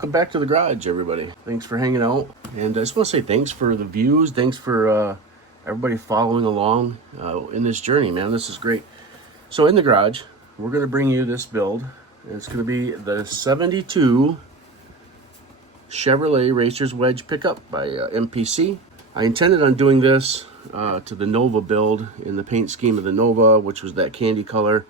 welcome back to the garage, everybody. Thanks for hanging out, and I just want to say thanks for the views. Thanks for everybody following along in this journey, man. This is great. So in the garage, we're going to bring you this build, and it's going to be the 72 Chevrolet Racer's Wedge pickup by MPC. I intended on doing this to the Nova build in the paint scheme of the Nova, which was that candy color.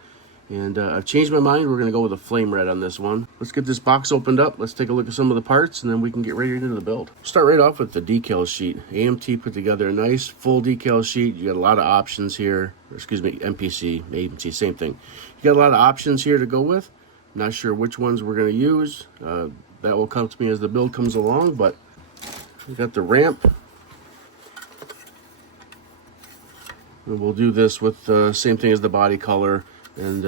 And I've changed my mind. We're going to go with a flame red on this one. Let's get this box opened up. Let's take a look at some of the parts, and then we can get right into the build. Start right off with the decal sheet. AMT put together a nice full decal sheet. You got a lot of options here. Excuse me, MPC, AMT, same thing. You got a lot of options here to go with. Not sure which ones we're going to use. That will come to me as the build comes along, but we got the ramp. And we'll do this with the same thing as the body color. And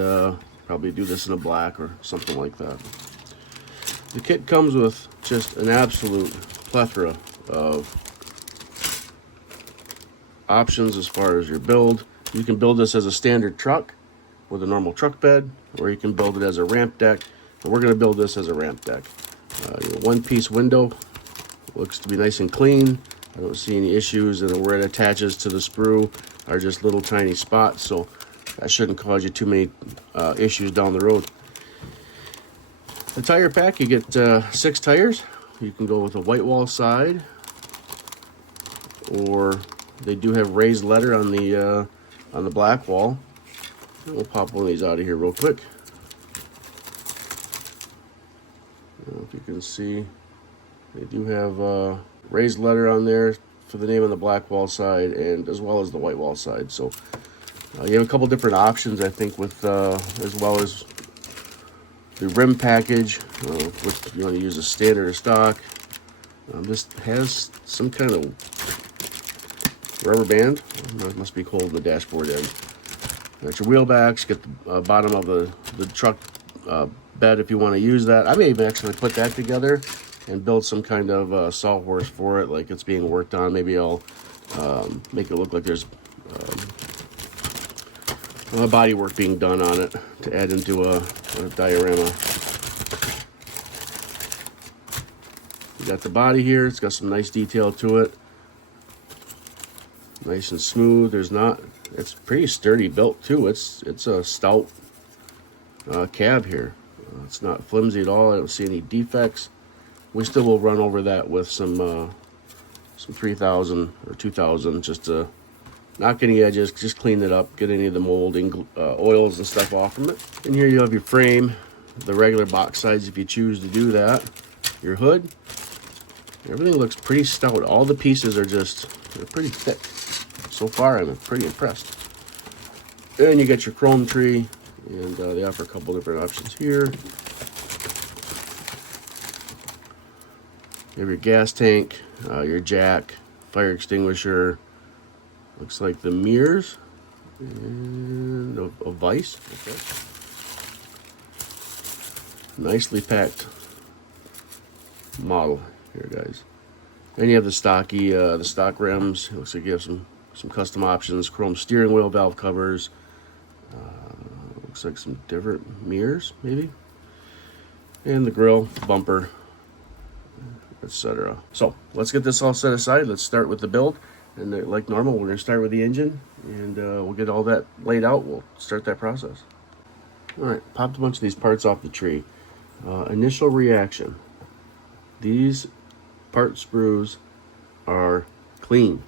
probably do this in a black or something like that. The kit comes with just an absolute plethora of options as far as your build. You can build this as a standard truck with a normal truck bed, or you can build it as a ramp deck. And we're going to build this as a ramp deck. One-piece window, looks to be nice and clean. I don't see any issues, and where it attaches to the sprue are just little tiny spots, so that shouldn't cause you too many issues down the road. The tire pack, you get 6 tires. You can go with a white wall side, or they do have raised leather on the black wall. We'll pop one of these out of here real quick. I don't know if you can see, they do have raised leather on there for the name on the black wall side, and as well as the white wall side. So you have a couple different options, I think, with as well as the rim package. If you want to use a standard or stock, this has some kind of rubber band. It must be cold in the dashboard end. Got your wheel backs. Get the bottom of the truck bed if you want to use that. I may even actually put that together and build some kind of sawhorse for it, like it's being worked on. Maybe I'll make it look like there's body work being done on it to add into a diorama. You got the body here. It's got some nice detail to it. Nice and smooth. It's pretty sturdy built too. It's a stout cab here. It's not flimsy at all. I don't see any defects. We still will run over that with some 3000 or 2000 just to knock any edges, just clean it up, get any of the molding, oils and stuff off from it. And here you have your frame, the regular box size if you choose to do that. Your hood, everything looks pretty stout. All the pieces are they're pretty thick. So far, I'm pretty impressed. And you got your chrome tree, and they offer a couple different options here. You have your gas tank, your jack, fire extinguisher. Looks like the mirrors and a vise. Okay. Nicely packed model here, guys. And you have the stock rims. It looks like you have some custom options. Chrome steering wheel, valve covers. Looks like some different mirrors, maybe. And the grill, bumper, etc. So let's get this all set aside. Let's start with the build. And like normal, we're going to start with the engine, and we'll get all that laid out. We'll start that process. All right, popped a bunch of these parts off the tree. Initial reaction. These part sprues are clean,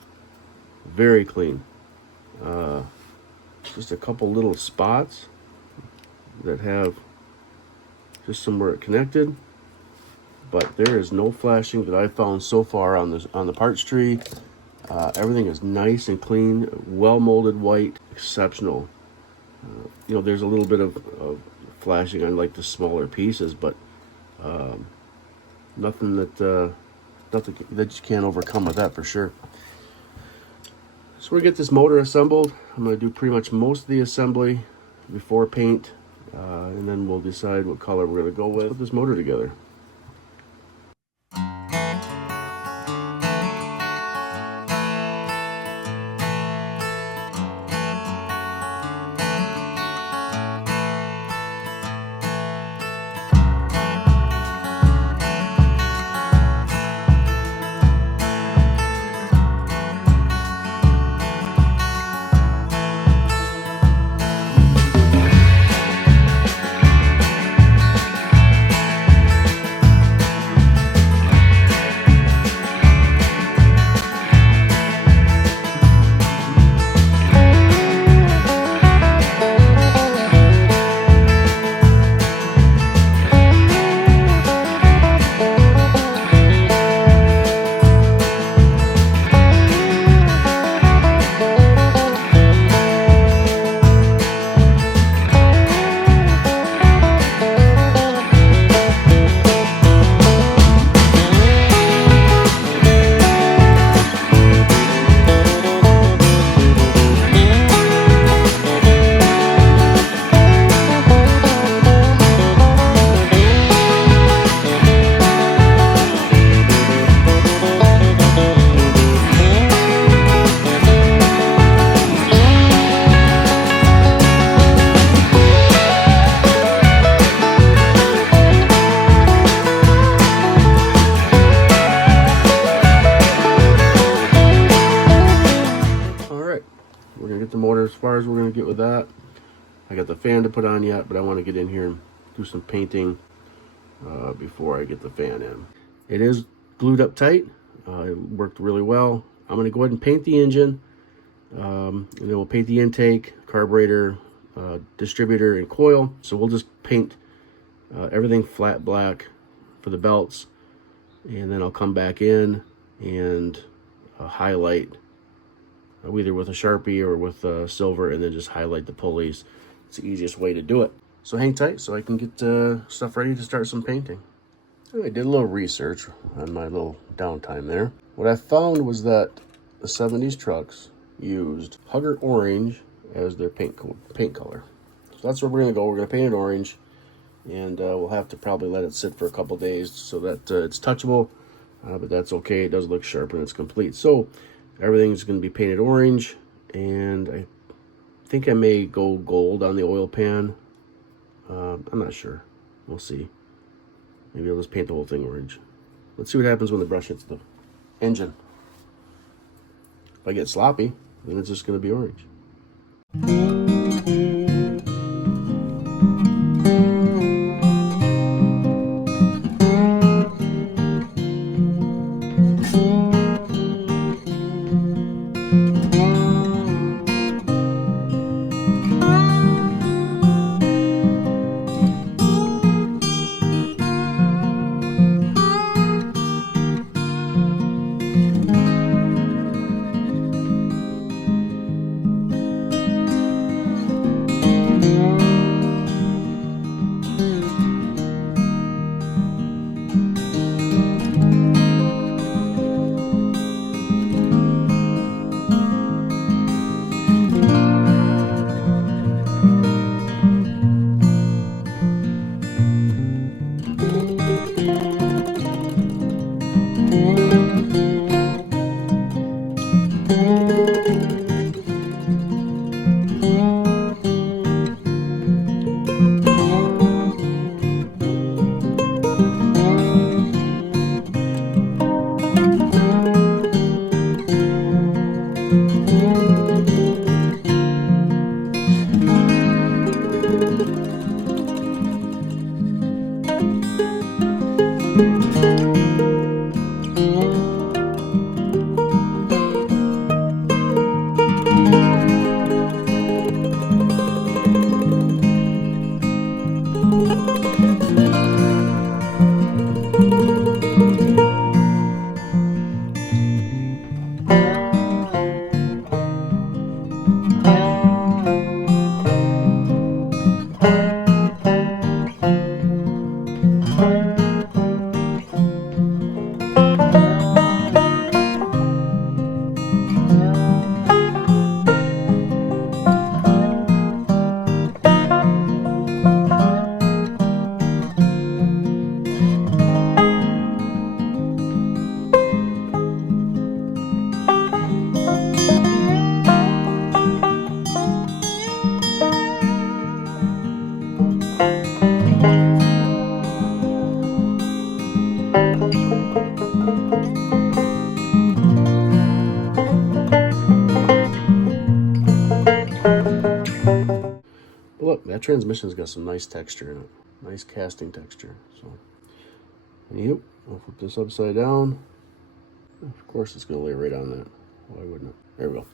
very clean. Just a couple little spots that have just somewhere it connected, but there is no flashing that I've found so far on the parts tree. Everything is nice and clean, well molded white, exceptional. There's a little bit of flashing on like the smaller pieces, but nothing that you can't overcome with that for sure. So we get this motor assembled. I'm going to do pretty much most of the assembly before paint, and then we'll decide what color we're going to go with. Put this motor together. get with that. I got the fan to put on yet, but I want to get in here and do some painting before I get the fan in. It is glued up tight. It worked really well. I'm going to go ahead and paint the engine, and then we'll paint the intake, carburetor, distributor, and coil. So we'll just paint everything flat black for the belts, and then I'll come back in and highlight either with a Sharpie or with silver, and then just highlight the pulleys. It's the easiest way to do it. So hang tight so I can get stuff ready to start some painting. I did a little research on my little downtime there. What I found was that the 70s trucks used Hugger Orange as their paint color. So that's where we're going to go. We're going to paint it orange, and we'll have to probably let it sit for a couple days so that it's touchable, but that's okay. It does look sharp and it's complete. So everything's going to be painted orange, and I think I may go gold on the oil pan. I'm not sure. We'll see. Maybe I'll just paint the whole thing orange. Let's see what happens when the brush hits the engine. If I get sloppy, then it's just going to be orange. Look, that transmission's got some nice texture in it. Nice casting texture. So, yep, I'll flip this upside down. Of course, it's going to lay right on that. Why wouldn't it? There we go.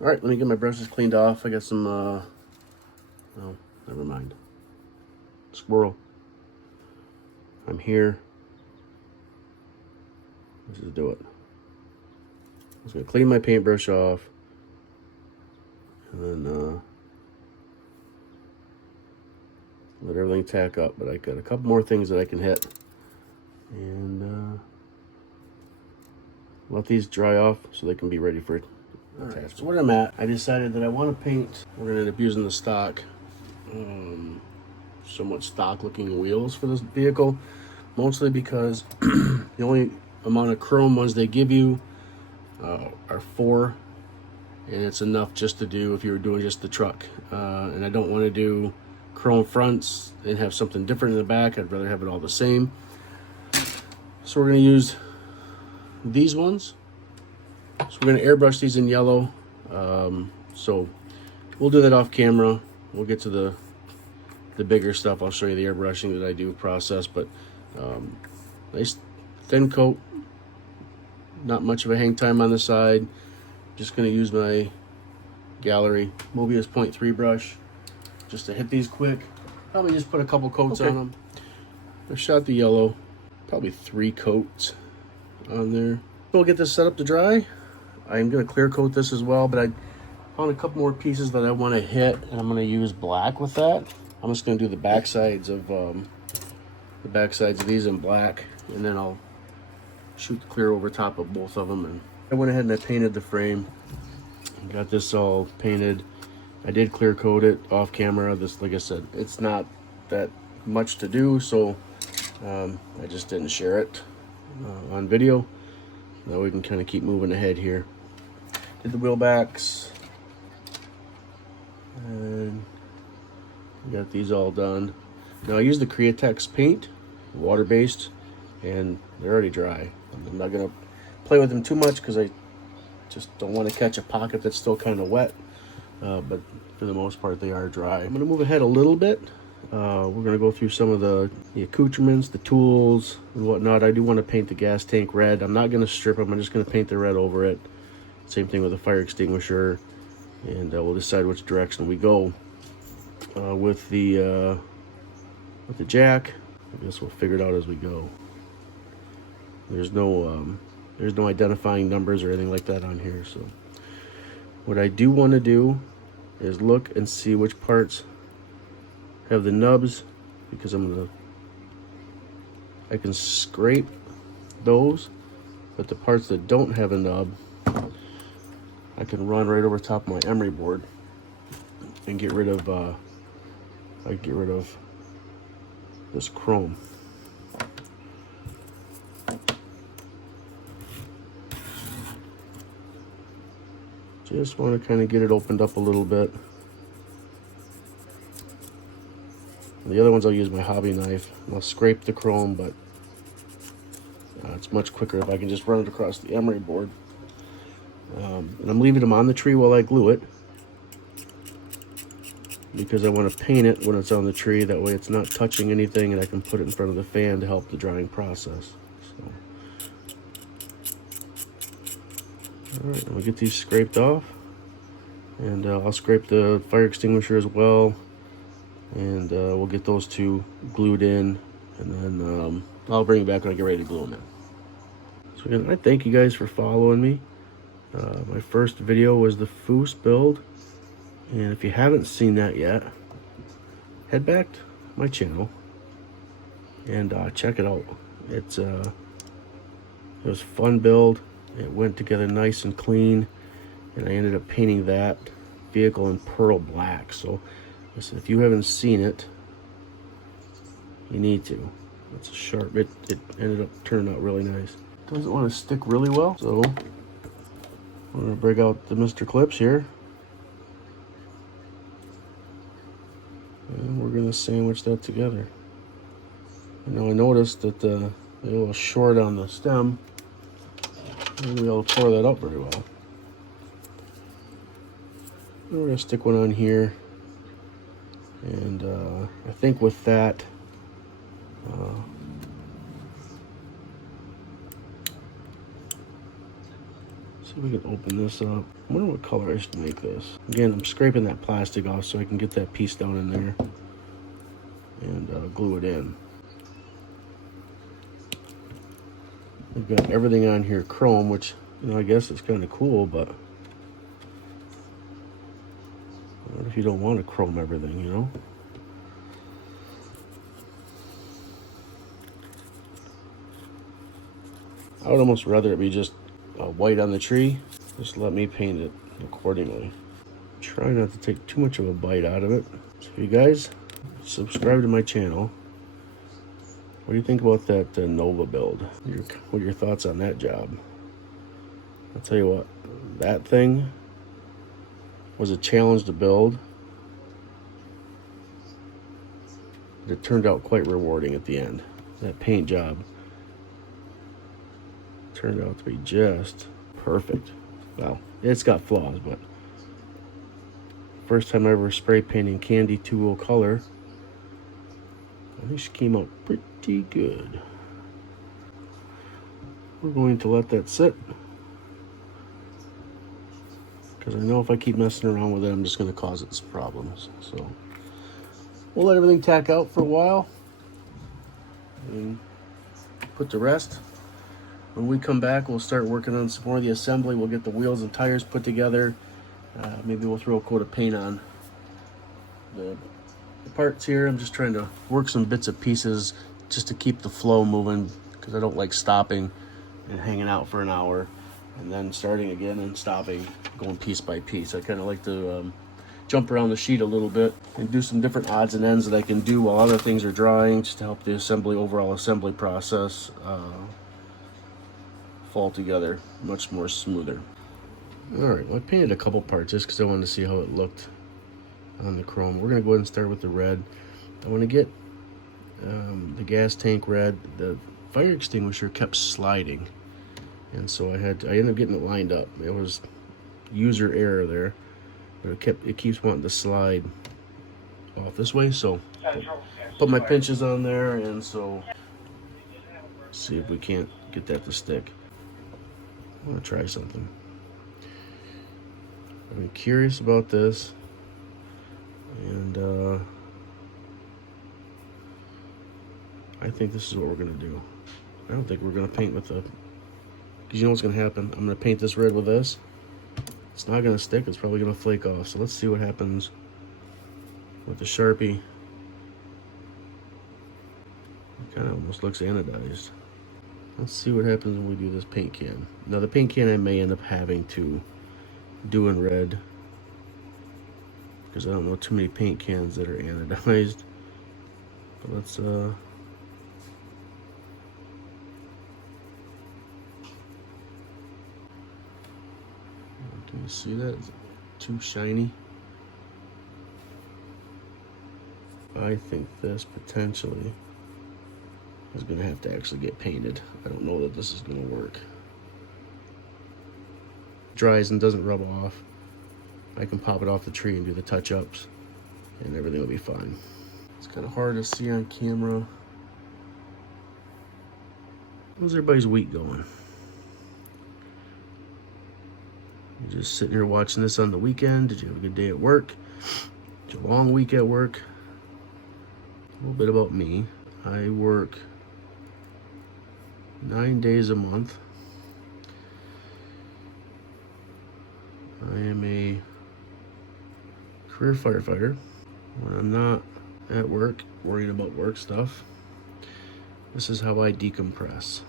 All right, let me get my brushes cleaned off. I got some, oh, never mind. Squirrel. I'm here. Let's just do it. I'm just going to clean my paintbrush off. And then, let everything tack up, but I got a couple more things that I can hit, and let these dry off so they can be ready for it. All right, so where I'm at, I decided that I want to paint. We're going to end up using the stock, somewhat stock looking wheels for this vehicle, mostly because the only amount of chrome ones they give you are 4, and it's enough just to do if you were doing just the truck, and I don't want to do chrome fronts and have something different in the back. I'd rather have it all the same. So we're going to use these ones. So we're going to airbrush these in yellow. So we'll do that off camera. We'll get to the bigger stuff. I'll show you the airbrushing that I do process, but nice thin coat, not much of a hang time on the side. Just going to use my Gaahleri Mobius 0.3 brush just to hit these quick. Probably just put a couple coats on them. I shot the yellow, probably 3 coats on there. We'll get this set up to dry. I'm going to clear coat this as well, but I found a couple more pieces that I want to hit, and I'm going to use black with that. I'm just going to do the back sides of these in black, and then I'll shoot the clear over top of both of them. And I went ahead and I painted the frame. Got this all painted. I did clear coat it off camera. This, like I said, it's not that much to do, so I just didn't share it on video. Now we can kind of keep moving ahead here. Did the wheel backs, and we got these all done. Now I used the Createx paint, water-based, and they're already dry. I'm not gonna play with them too much because I just don't want to catch a pocket that's still kind of wet. But for the most part, they are dry. I'm gonna move ahead a little bit. We're gonna go through some of the accoutrements, the tools, and whatnot. I do want to paint the gas tank red. I'm not gonna strip them. I'm just gonna paint the red over it. Same thing with the fire extinguisher, and we'll decide which direction we go with the jack. I guess we'll figure it out as we go. There's no identifying numbers or anything like that on here. So what I do want to do is look and see which parts have the nubs, because I can scrape those, but the parts that don't have a nub, I can run right over top of my emery board and get rid of this chrome. Just want to kind of get it opened up a little bit. And the other ones I'll use my hobby knife. I'll scrape the chrome, but it's much quicker if I can just run it across the emery board. And I'm leaving them on the tree while I glue it, because I want to paint it when it's on the tree. That way it's not touching anything, and I can put it in front of the fan to help the drying process. So, all right, we'll get these scraped off, and I'll scrape the fire extinguisher as well, and we'll get those two glued in, and then I'll bring it back when I get ready to glue them in. So again, I thank you guys for following me. My first video was the Foos build, and if you haven't seen that yet, head back to my channel and check it out. It was a fun build. It went together nice and clean, and I ended up painting that vehicle in pearl black. So listen, if you haven't seen it, you need to. It's a sharp, it ended up turning out really nice. Doesn't want to stick really well, so we're going to break out the Mr. Clips here, and we're going to sandwich that together. And now I noticed that they're a little short on the stem. I'm going to be able to pour that up very well. And we're going to stick one on here, and I think with that, see if we can open this up. I wonder what color I should make this. Again, I'm scraping that plastic off so I can get that piece down in there and glue it in. I've got everything on here chrome, which, you know, I guess it's kind of cool, but what if you don't want to chrome everything, you know? I would almost rather it be just white on the tree. Just let me paint it accordingly. Try not to take too much of a bite out of it. So if you guys subscribe to my channel, what do you think about that Nova build? What are your thoughts on that job? I'll tell you what, that thing was a challenge to build. But it turned out quite rewarding at the end. That paint job turned out to be just perfect. Well, it's got flaws, but first time ever spray painting Candy 2O color. I think she came out pretty good. We're going to let that sit, because I know if I keep messing around with it, I'm just going to cause it some problems. So we'll let everything tack out for a while and put the rest. When we come back, we'll start working on some more of the assembly. We'll get the wheels and tires put together. Maybe we'll throw a coat of paint on the parts here. I'm just trying to work some bits and pieces just to keep the flow moving, because I don't like stopping and hanging out for an hour and then starting again and stopping, going piece by piece. I kind of like to jump around the sheet a little bit and do some different odds and ends that I can do while other things are drying, just to help the overall assembly process fall together much more smoother. All right, well, I painted a couple parts just because I wanted to see how it looked on the chrome. We're gonna go ahead and start with the red. I want to get the gas tank red. The fire extinguisher kept sliding, and so I ended up getting it lined up. It was user error there, but it keeps wanting to slide off this way. So put my pinches on there, and so see if we can't get that to stick. I want to try something. I'm curious about this, and I think this is what we're gonna do. I don't think we're gonna paint with the, because you know what's gonna happen. I'm gonna paint this red with this. It's not gonna stick. It's probably gonna flake off. So let's see what happens with the Sharpie. It kind of almost looks anodized. Let's see what happens when we do this paint can. Now the paint can I may end up having to do in red, because I don't know too many paint cans that are anodized. But let's can you see that? Is it too shiny? I think this potentially is going to have to actually get painted. I don't know that this is going to work. Dries and doesn't rub off. I can pop it off the tree and do the touch-ups, and everything will be fine. It's kind of hard to see on camera. How's everybody's week going? You just sitting here watching this on the weekend? Did you have a good day at work? Did you have a long week at work? A little bit about me. I work 9 days a month. I am a career firefighter. When I'm not at work, worrying about work stuff, this is how I decompress.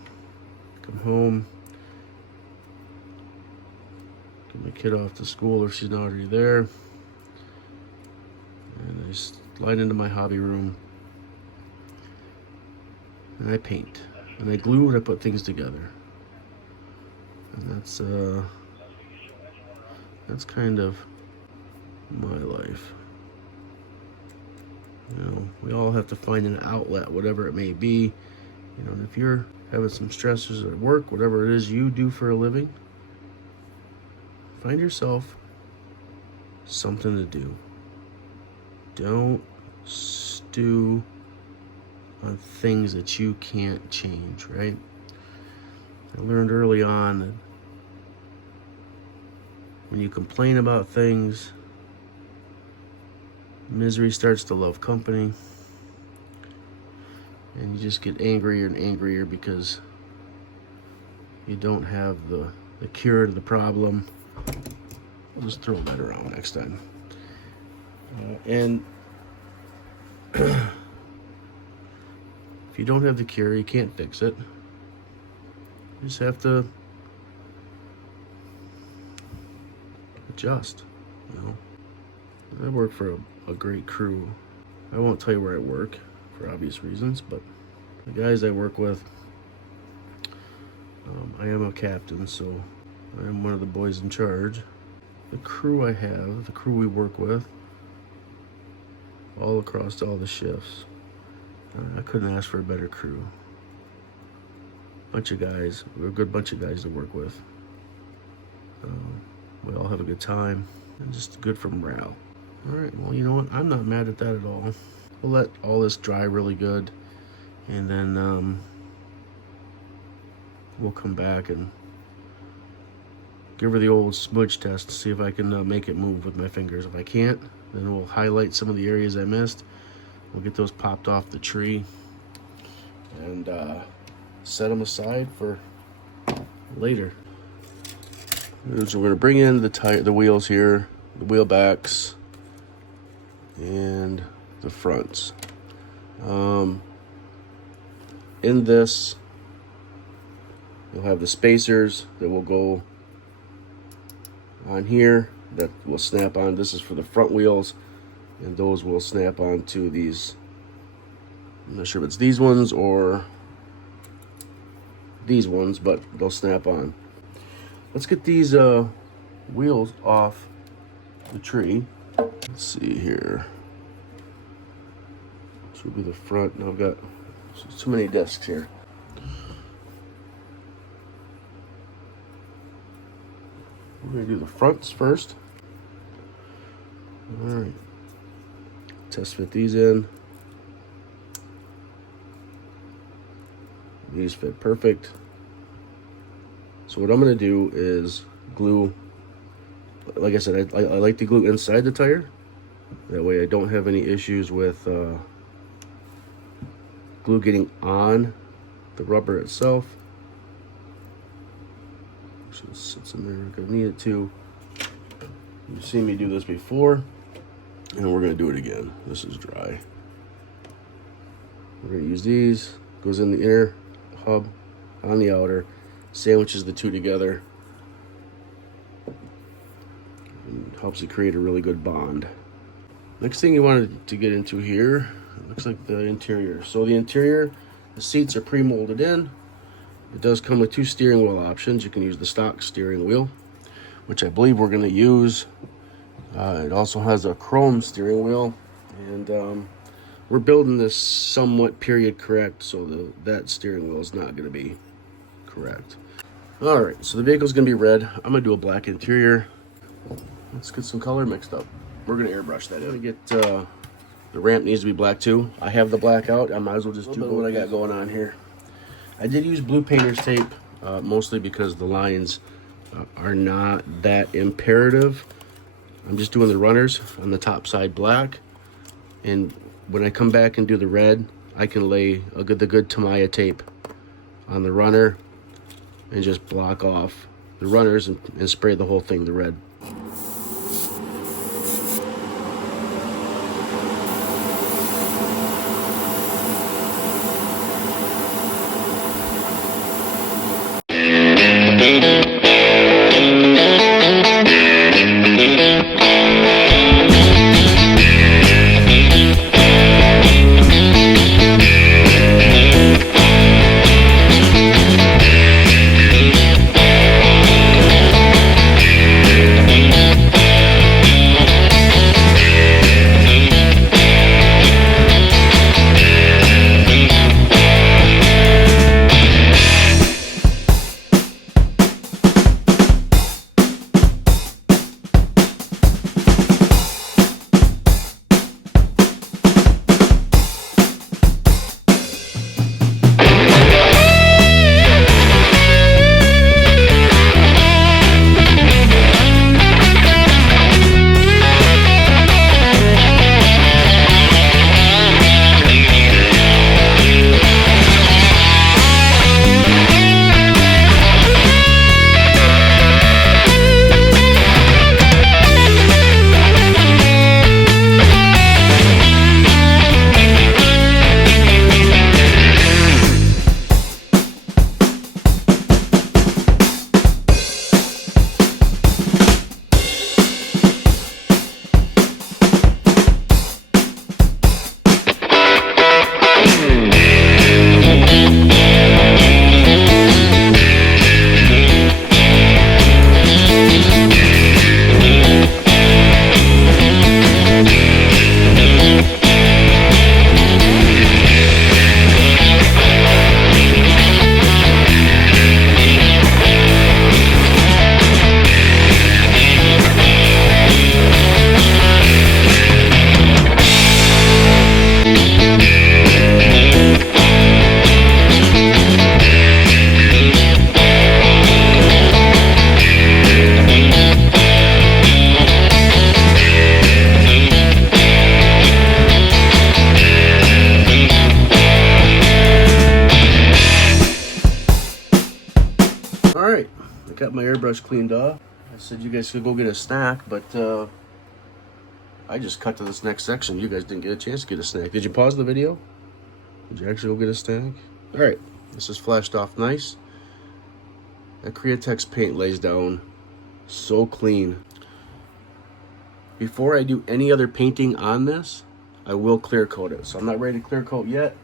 Come home, get my kid off to school if she's not already there, and I slide into my hobby room, and I paint, and I glue, and I put things together. And that's kind of my life. You know, we all have to find an outlet, whatever it may be. You know, and if you're having some stresses at work, whatever it is you do for a living, find yourself something to do. Don't stew on things that you can't change, right? I learned early on that when you complain about things, misery starts to love company, and you just get angrier and angrier because you don't have the cure to the problem. We'll just throw that around next time. And if you don't have the cure, you can't fix it. You just have to adjust, you know. I work for a great crew. I won't tell you where I work for obvious reasons, but the guys I work with, I am a captain, so I am one of the boys in charge. The crew I have, the crew we work with, all across all the shifts, I couldn't ask for a better crew. Bunch of guys, we're a good bunch of guys to work with. We all have a good time, and just good for morale. All right, well, you know what? I'm not mad at that at all. We'll let all this dry really good, and then we'll come back and give her the old smudge test to see if I can make it move with my fingers. If I can't, then we'll highlight some of the areas I missed. We'll get those popped off the tree and set them aside for later. So we're gonna bring in the wheels here, the wheel backs, and the fronts. In this, you'll have the spacers that will go on here that will snap on. This is for the front wheels, and those will snap onto these. I'm not sure if it's these ones or these ones, but they'll snap on. Let's get these wheels off the tree. Let's see here. This will be the front. Now I've got too many discs here. We're gonna do the fronts first. All right. Test fit these in. These fit perfect. So what I'm gonna do is glue. Like I said, I like to glue inside the tire. That way I don't have any issues with glue getting on the rubber itself. So it sits in there. I need it to. You've seen me do this before, and we're gonna do it again. This is dry. We're gonna use these. Goes in the inner hub, on the outer, sandwiches the two together, and helps it create a really good bond. Next thing you wanted to get into here, it looks like the interior. So the interior, the seats are pre-molded in. It does come with two steering wheel options. You can use the stock steering wheel, which I believe we're going to use. It also has a chrome steering wheel, and we're building this somewhat period correct, so that steering wheel is not going to be correct. All right, so the vehicle's going to be red. I'm going to do a black interior. Let's get some color mixed up. We're going to airbrush that. I'm going to get the ramp needs to be black too. I have the black out. I might as well just do what I got going on here. I did use blue painter's tape, mostly because the lines are not that imperative. I'm just doing the runners on the top side black, and when I come back and do the red, I can lay the good Tamiya tape on the runner and just block off the runners and spray the whole thing the red. right, I got my airbrush cleaned off. I said you guys could go get a snack, but I just cut to this next section. You guys didn't get a chance to get a snack. Did you pause the video? Did you actually go get a snack? All right, this is flashed off nice. That Createx paint lays down so clean. Before I do any other painting on this, I will clear coat it. So I'm not ready to clear coat yet.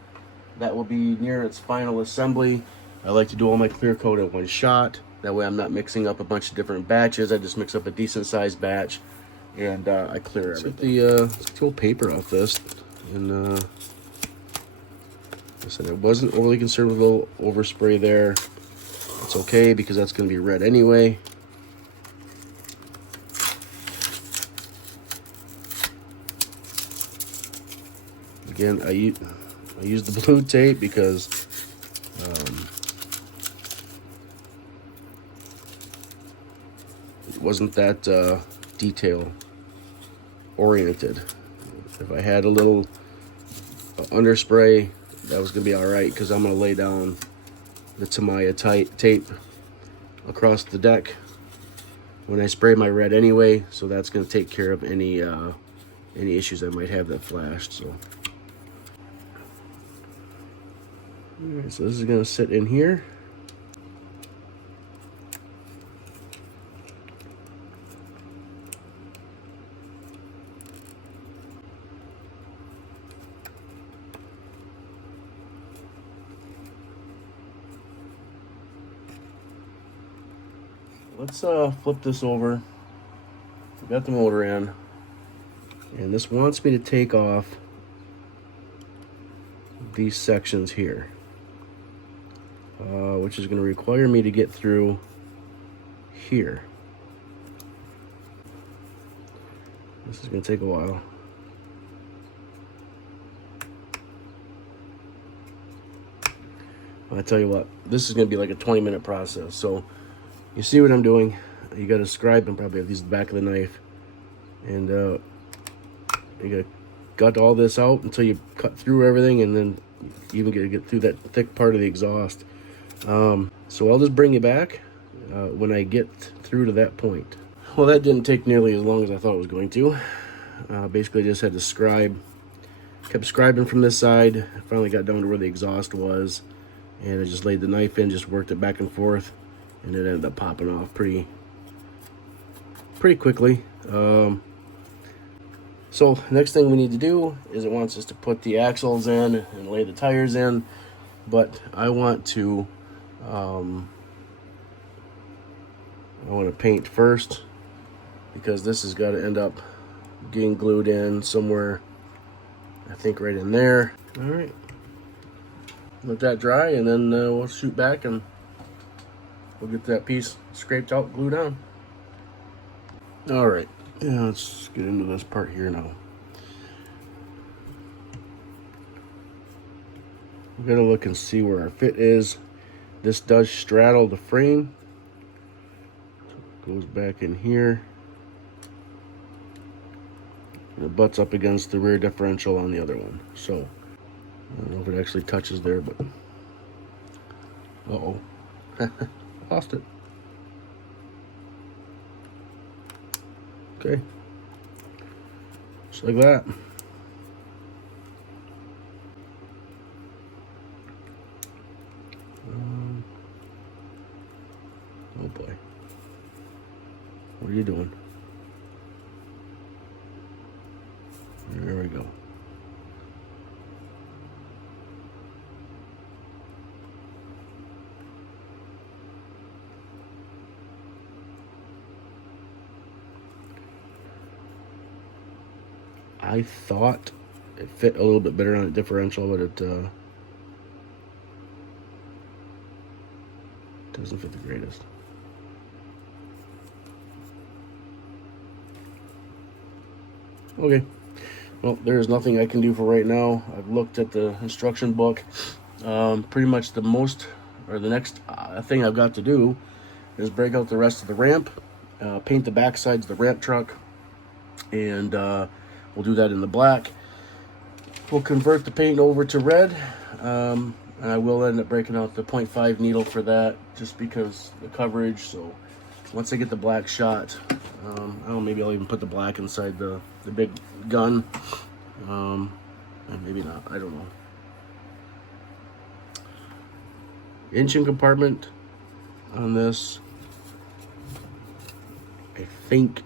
That will be near its final assembly. I like to do all my clear coat at one shot. That way I'm not mixing up a bunch of different batches. I just mix up a decent sized batch and I clear everything. Let's get the old paper off this. And like I said, I wasn't overly concerned with a little overspray there. It's okay because that's going to be red anyway. Again, I use the blue tape because it wasn't that detail oriented. If I had a little underspray, that was going to be all right because I'm going to lay down the Tamiya tape across the deck when I spray my red anyway, so that's going to take care of any issues I might have that flashed. So. Alright, so this is going to sit in here. Let's flip this over. We got the motor in, and this wants me to take off these sections here. Which is going to require me to get through here. This is going to take a while. I tell you what, this is going to be like a 20-minute process. So you see what I'm doing. You got to scribe and probably have these at the back of the knife, and you got to gut all this out until you cut through everything, and then you even get through that thick part of the exhaust. So I'll just bring you back when I get through to that point. Well, that didn't take nearly as long as I thought it was going to. Basically, I just had to scribe. Kept scribing from this side. I finally got down to where the exhaust was, and I just laid the knife in, just worked it back and forth, and it ended up popping off pretty quickly. So next thing we need to do is it wants us to put the axles in and lay the tires in, but I want to paint first because this has got to end up getting glued in somewhere, I think right in there. All right, let that dry, and then we'll shoot back and we'll get that piece scraped out, glued on. All right, yeah, let's get into this part here now. We're gonna look and see where our fit is. This does straddle the frame. Goes back in here. And it butts up against the rear differential on the other one. So, I don't know if it actually touches there, but... Uh-oh. Lost it. Okay. Just like that. Oh boy. What are you doing? There we go. I thought it fit a little bit better on a differential, but it doesn't fit the greatest. Okay, well, there's nothing I can do for right now. I've looked at the instruction book. Pretty much the next thing I've got to do is break out the rest of the ramp, paint the back sides of the ramp truck, and we'll do that in the black. We'll convert the paint over to red, And I will end up breaking out the 0.5 needle for that, just because the coverage. So once I get the black shot, I don't know, maybe I'll even put the black inside the big gun. And maybe not, I don't know. Engine compartment on this, I think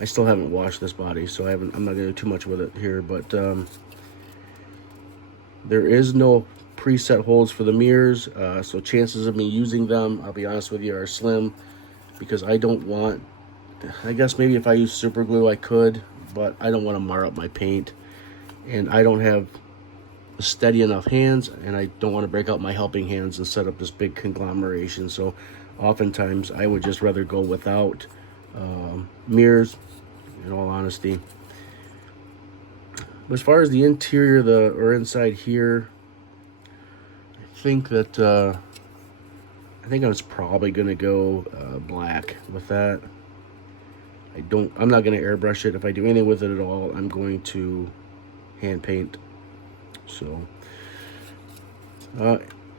I still haven't washed this body, so I'm not gonna do too much with it here, but there is no preset holes for the mirrors, so chances of me using them, I'll be honest with you, are slim, because I don't want, I guess maybe if I use super glue I could, but I don't want to mar up my paint, and I don't have steady enough hands, and I don't want to break out my helping hands and set up this big conglomeration. So oftentimes I would just rather go without mirrors, in all honesty. As far as the interior, or inside here, I think that I think I was probably gonna go black with that. I'm not gonna airbrush it. If I do anything with it at all, I'm going to hand paint. So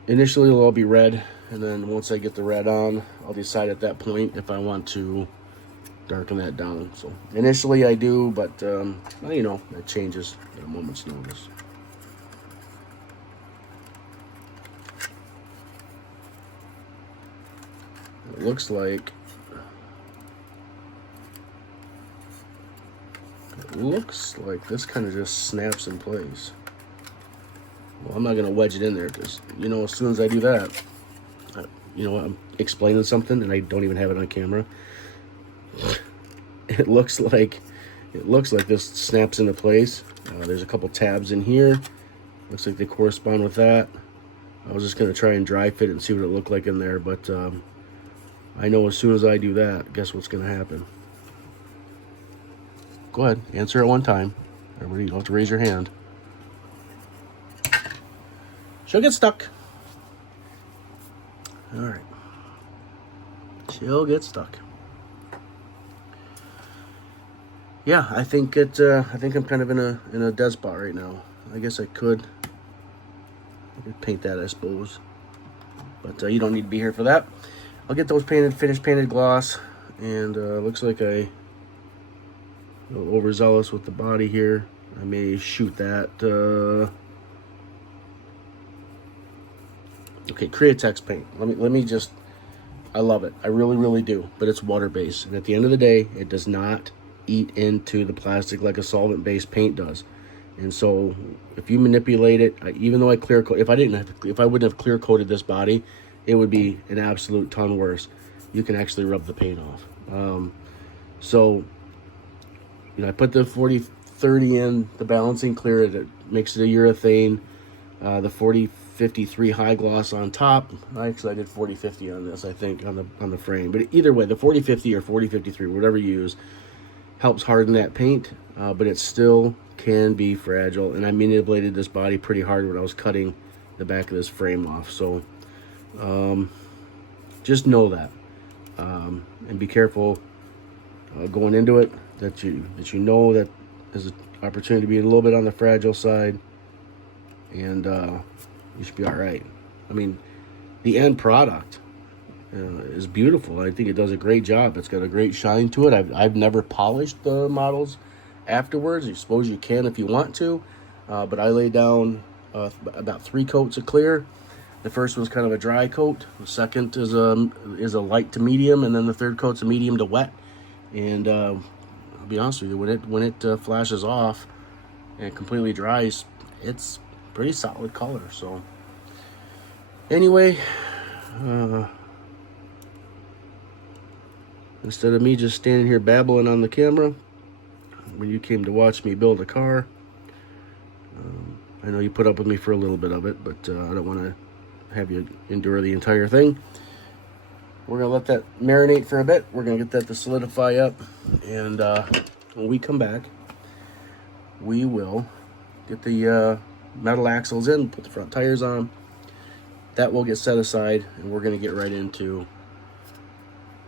initially it'll all be red, and then once I get the red on, I'll decide at that point if I want to darken that down. So initially I do, but you know, that changes at a moment's notice. It looks like this kind of just snaps in place. Well, I'm not gonna wedge it in there, because you know, as soon as I do that, you know, I'm explaining something and I don't even have it on camera. It looks like this snaps into place. There's a couple tabs in here. Looks like they correspond with that. I was just gonna try and dry fit it and see what it looked like in there, but I know as soon as I do that, guess what's gonna happen? Go ahead, answer at one time. Everybody, you'll have to raise your hand. She'll get stuck. All right. She'll get stuck. Yeah, I think I'm kind of in a dead spot right now. I guess I could paint that, I suppose, but you don't need to be here for that. I'll get those finished painted gloss, and looks like a little overzealous with the body here. I may shoot that. Okay, Createx paint. Let me just. I love it. I really do. But it's water based, and at the end of the day, it does not eat into the plastic like a solvent based paint does. And so, if you manipulate it, even though I clear coat, if I wouldn't have clear coated this body, it would be an absolute ton worse. You can actually rub the paint off. So, you know, I put the 40-30 in, the balancing clear, it makes it a urethane. The 40-53 high gloss on top. Actually, I did 40-50 on this, I think, on the frame. But either way, the 40-50 or 40-53, whatever you use, helps harden that paint, but it still can be fragile. And I manipulated this body pretty hard when I was cutting the back of this frame off. So just know that, and be careful going into it, that you know that there's an opportunity to be a little bit on the fragile side, and you should be all right. I mean, the end product is beautiful. I think it does a great job. It's got a great shine to it. I've never polished the models afterwards. I suppose you can if you want to, but I laid down about 3 coats of clear. The first one's kind of a dry coat. The second is a light to medium, and then the third coat's a medium to wet. And I'll be honest with you, when it flashes off and completely dries, it's pretty solid color. So anyway, instead of me just standing here babbling on the camera when you came to watch me build a car, I know you put up with me for a little bit of it, but I don't want to have you endure the entire thing. We're gonna let that marinate for a bit. We're gonna get that to solidify up, and when we come back, we will get the metal axles in, put the front tires on. That will get set aside, and we're gonna get right into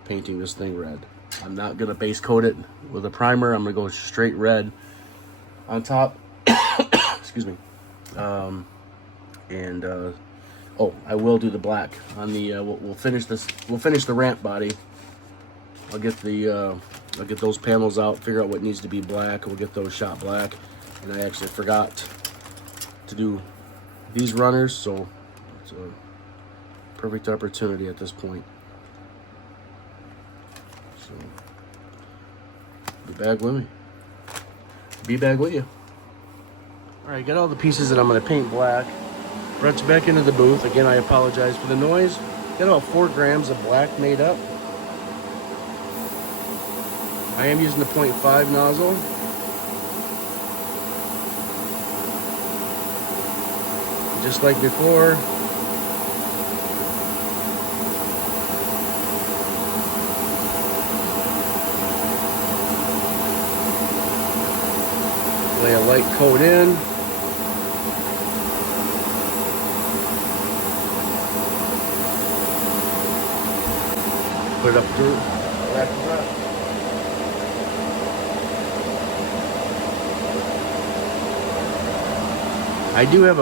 painting this thing red. I'm not gonna base coat it with a primer. I'm gonna go straight red on top. Excuse me. Oh, I will do the black on the. We'll finish this. We'll finish the ramp body. I'll get those panels out. Figure out what needs to be black. We'll get those shot black. And I actually forgot to do these runners, so it's a perfect opportunity at this point. So be back with me. Be back with you. All right, got all the pieces that I'm going to paint black. Brought you back into the booth. Again, I apologize for the noise. Got about 4 grams of black made up. I am using the 0.5 nozzle. Just like before. Lay a light coat in. Put it up through. I do have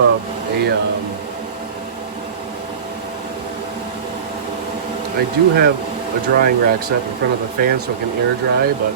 a drying rack set in front of the fan so it can air dry, but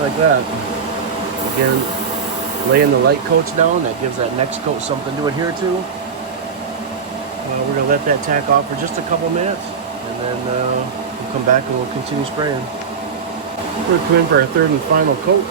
like that. Again, laying the light coats down, that gives that next coat something to adhere to. We're gonna let that tack off for just a couple minutes, and then we'll come back and we'll continue spraying. We're gonna come in for our third and final coat.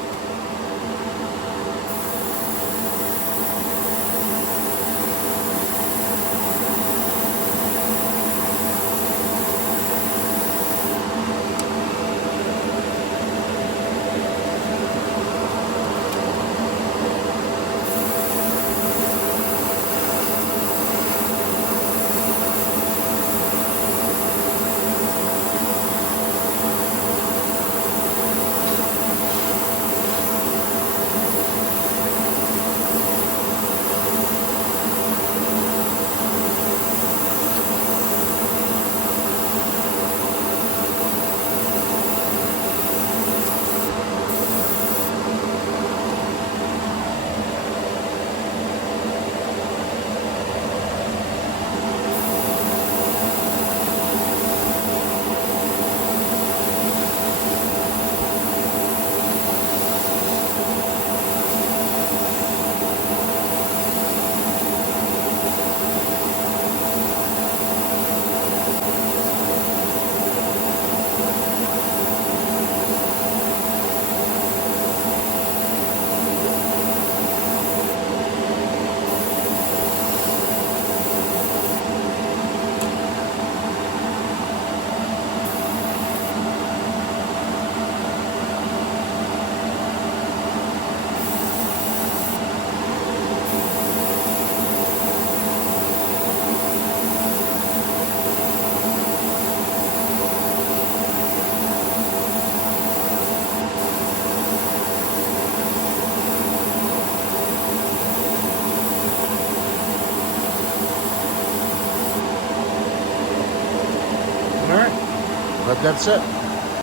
But that's it.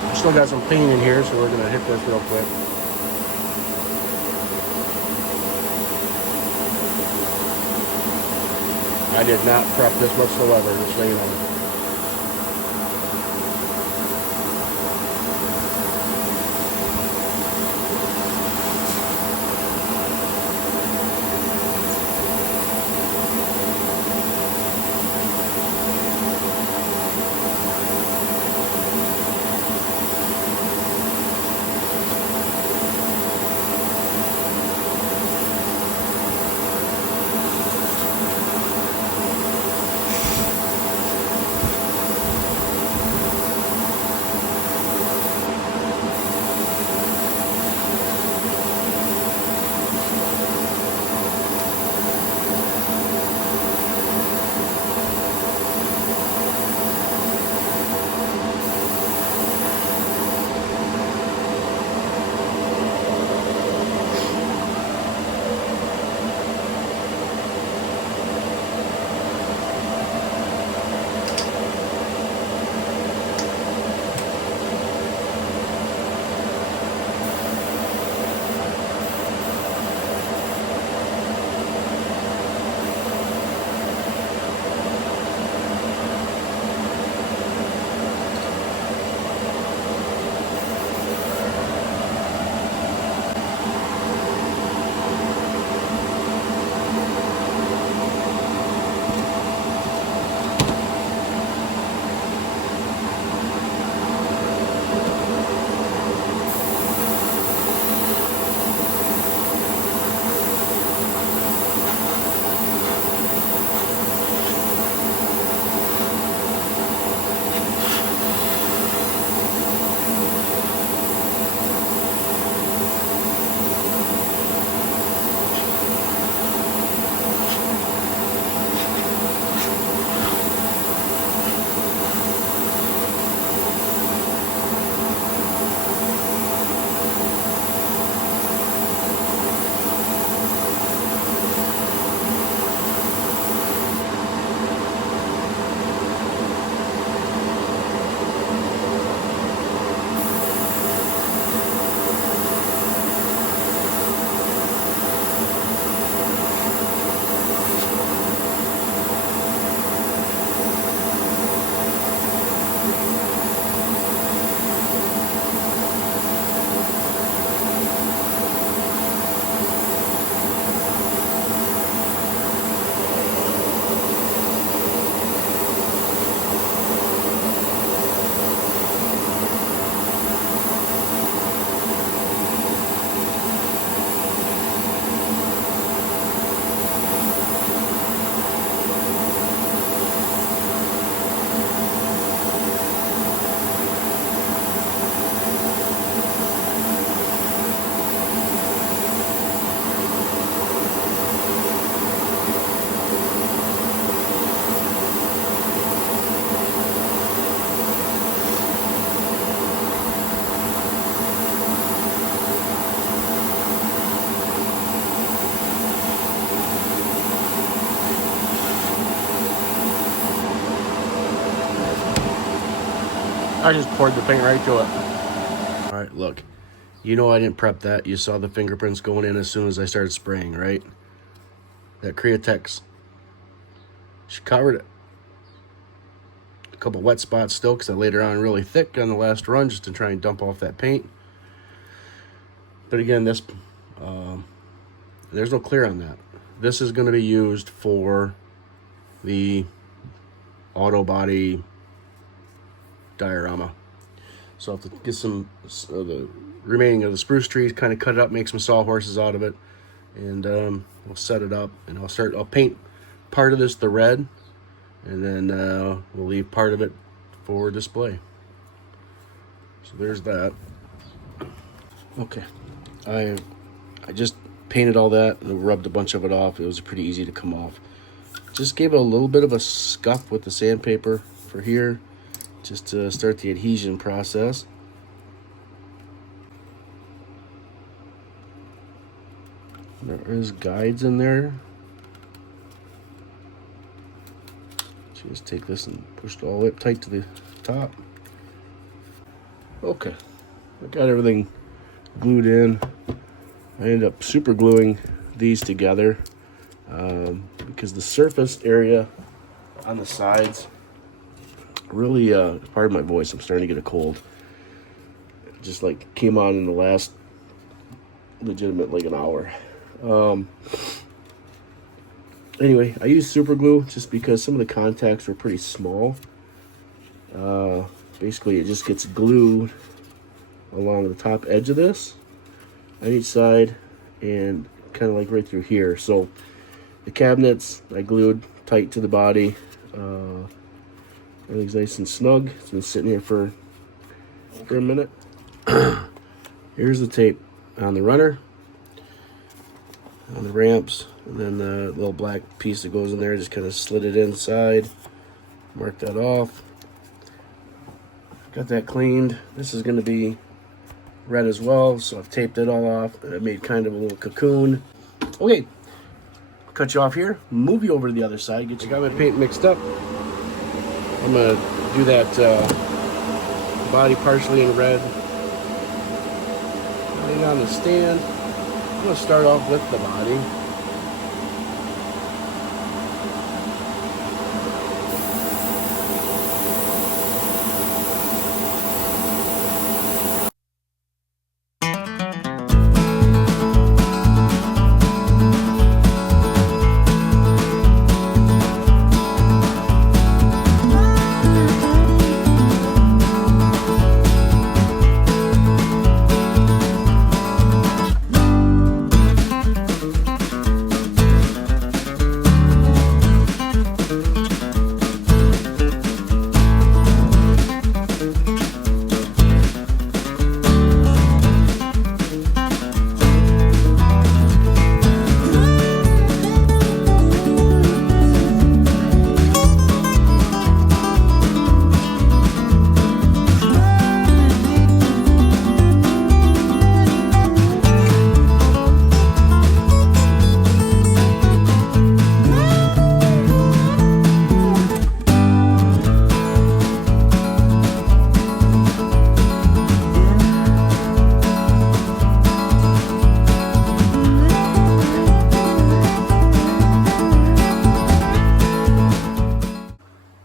We still got some paint in here, so we're gonna hit this real quick. I did not prep this whatsoever, just so you know. I just poured the paint right to it. All right, look. You know I didn't prep that. You saw the fingerprints going in as soon as I started spraying, right? That Createx. She covered it. A couple wet spots still because I laid it on really thick on the last run just to try and dump off that paint. But again, this there's no clear on that. This is going to be used for the auto body diorama. So I'll have to get some the remaining of the spruce trees, kind of cut it up, make some sawhorses out of it, and we'll set it up. And I'll paint part of this the red, and then we'll leave part of it for display. So there's that. Okay, I just painted all that and rubbed a bunch of it off. It was pretty easy to come off. Just gave it a little bit of a scuff with the sandpaper for here, just to start the adhesion process. There is guides in there. So just take this and push it all the way up tight to the top. Okay, I got everything glued in. I ended up super gluing these together because the surface area on the sides really, pardon my voice, I'm starting to get a cold. It just like came on in the last legitimate like an hour. Anyway, I used super glue just because some of the contacts were pretty small. Basically, it just gets glued along the top edge of this on each side and kind of like right through here. So the cabinets I glued tight to the body. Everything's nice and snug. It's been sitting here for a minute. Here's the tape on the runner, on the ramps, and then the little black piece that goes in there, just kind of slid it inside, mark that off. Got that cleaned. This is going to be red as well, so I've taped it all off, and I made kind of a little cocoon. Okay, cut you off here, move you over to the other side, get you got my paint mixed up. I'm going to do that body partially in red. Lay it on the stand. I'm going to start off with the body.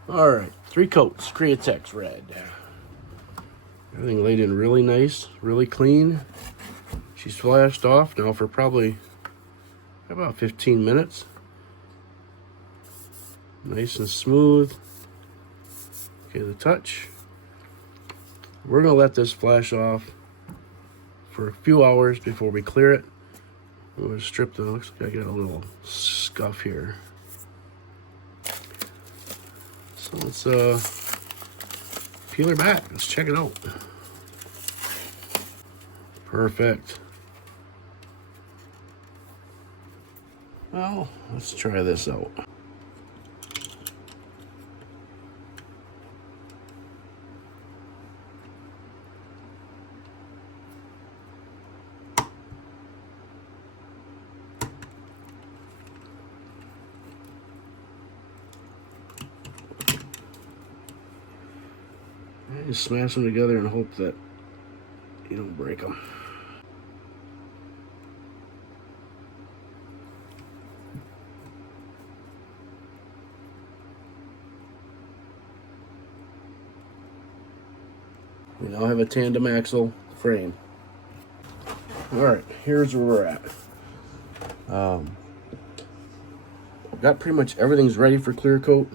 Alright, 3 coats, Createx red. Everything laid in really nice, really clean. She's flashed off now for probably about 15 minutes. Nice and smooth. Okay, the touch. We're going to let this flash off for a few hours before we clear it. I'm going to strip the, looks like I got a little scuff here. So let's peel her back. Let's check it out. Perfect. Well, let's try this out. Just smash them together and hope that you don't break them. We now have a tandem axle frame. Alright, here's where we're at. I've got pretty much everything's ready for clear coat.